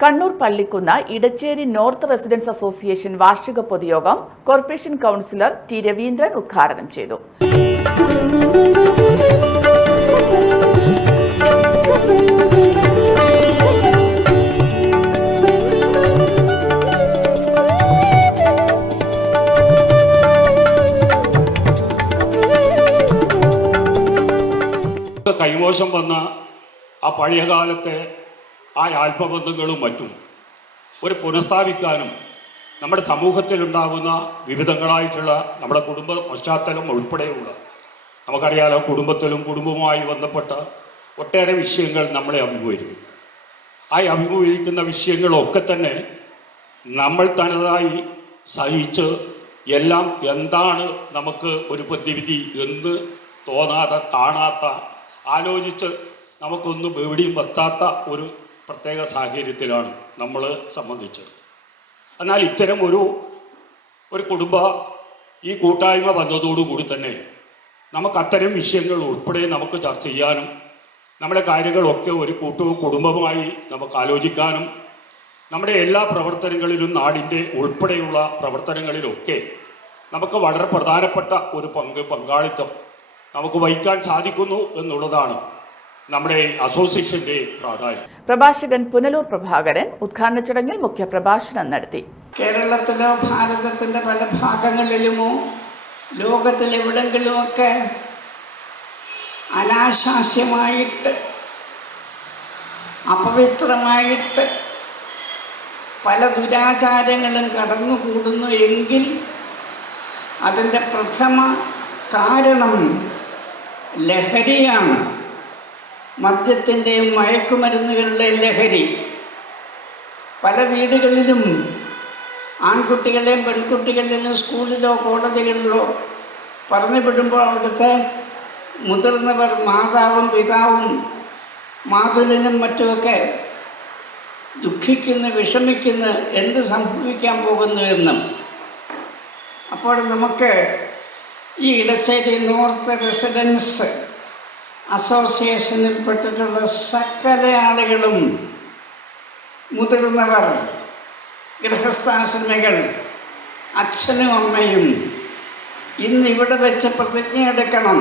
Kannur Pallikkunnu Edacheri north residents association വാർഷിക പൊതുയോഗം corporation councillor T Raveendran ഉദ്ഘാടനം ചെയ്തു. കൈമോശം വന്ന ആ പഴയ കാലത്തെ ആ ആത്മബന്ധങ്ങളും മറ്റും ഒരു പുനഃസ്ഥാപിക്കാനും നമ്മുടെ സമൂഹത്തിലുണ്ടാകുന്ന വിവിധങ്ങളായിട്ടുള്ള നമ്മുടെ കുടുംബ പശ്ചാത്തലം ഉൾപ്പെടെയുള്ള നമുക്കറിയാലോ കുടുംബത്തിലും കുടുംബവുമായി ബന്ധപ്പെട്ട ഒട്ടേറെ വിഷയങ്ങൾ നമ്മളെ അഭിമുഖീകരിക്കും ആ അഭിമുഖീകരിക്കുന്ന വിഷയങ്ങളൊക്കെ തന്നെ നമ്മൾ തനതായി സഹിച്ച് എല്ലാം എന്താണ് നമുക്ക് ഒരു പ്രതിവിധി എന്ന് തോന്നാത്ത കാണാത്ത ആലോചിച്ച് നമുക്കൊന്നും എവിടെയും എത്താത്ത ഒരു പ്രത്യേക സാഹചര്യത്തിലാണ് നമ്മൾ സംബന്ധിച്ചത്. എന്നാൽ ഇത്തരം ഒരു ഒരു കുടുംബ ഈ കൂട്ടായ്മ വന്നതോടുകൂടി തന്നെ നമുക്ക് അത്തരം വിഷയങ്ങൾ ഉൾപ്പെടെ നമുക്ക് ചർച്ച ചെയ്യാനും നമ്മുടെ കാര്യങ്ങളൊക്കെ ഒരു കൂട്ടു കുടുംബമായി നമുക്ക് ആലോചിക്കാനും നമ്മുടെ എല്ലാ പ്രവർത്തനങ്ങളിലും നാടിന്റെ ഉൾപ്പെടെയുള്ള പ്രവർത്തനങ്ങളിലൊക്കെ നമുക്ക് വളരെ പ്രധാനപ്പെട്ട ഒരു പങ്ക് പങ്കാളിത്തം നമുക്ക് വഹിക്കാൻ സാധിക്കുന്നു എന്നുള്ളതാണ് നമ്മുടെ അസോസിയേഷന്റെ പ്രാധാന്യം. പ്രഭാഷകൻ പുനലൂർ പ്രഭാകരൻ ഉദ്ഘാടന ചടങ്ങിൽ മുഖ്യ പ്രഭാഷണം നടത്തി. കേരളത്തിലോ ഭാരതത്തിന്റെ പല ഭാഗങ്ങളിലുമോ ലോകത്തിലെവിടെങ്കിലുമൊക്കെ അനാശാസ്യമായിട്ട് അപവിത്രമായിട്ട് പല ദുരാചാരങ്ങളും കടന്നുകൂടുന്നു എങ്കിൽ അതിന്റെ പ്രഥമ കാരണം ലഹരിയാണ്. മദ്യത്തിന്റെയും മയക്കുമരുന്നുകളുടെ ലഹരി. പല വീടുകളിലും ആൺകുട്ടികളെയും പെൺകുട്ടികളിലും സ്കൂളിലോ കോളേജുകളിലോ പറഞ്ഞു വിടുമ്പോൾ അവിടുത്തെ മുതിർന്നവർ മാതാവും പിതാവും മാതുലനും മറ്റുമൊക്കെ ദുഃഖിക്കുന്നു വിഷമിക്കുന്നു എന്ത് സംഭവിക്കാൻ പോകുന്നു എന്നും. അപ്പോൾ നമുക്ക് ഈ ഇടച്ചേരി നോർത്ത് റെസിഡൻസ് അസോസിയേഷനിൽപ്പെട്ടിട്ടുള്ള സകല ആളുകളും മുതിർന്നവർ ഗൃഹസ്ഥാശ്രമികൾ അച്ഛനും അമ്മയും ഇന്നിവിടെ വെച്ച് പ്രതിജ്ഞ എടുക്കണം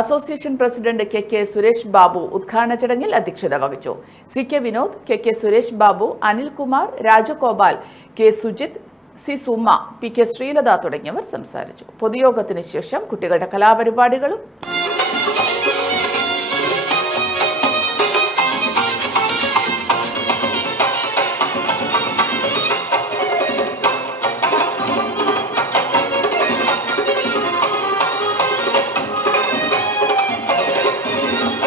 association president K K Suresh Babu ഉദ്ഘാടന ചടങ്ങിൽ അധ്യക്ഷത വഹിച്ചു. C K Vinod K K Suresh Babu Anilkumar Rajagopal K Sujith C Suma P K Sreelatha തുടങ്ങിയവർ സംസാരിച്ചു. പൊതുയോഗത്തിന് ശേഷം കുട്ടികളുടെ കലാപരിപാടികളും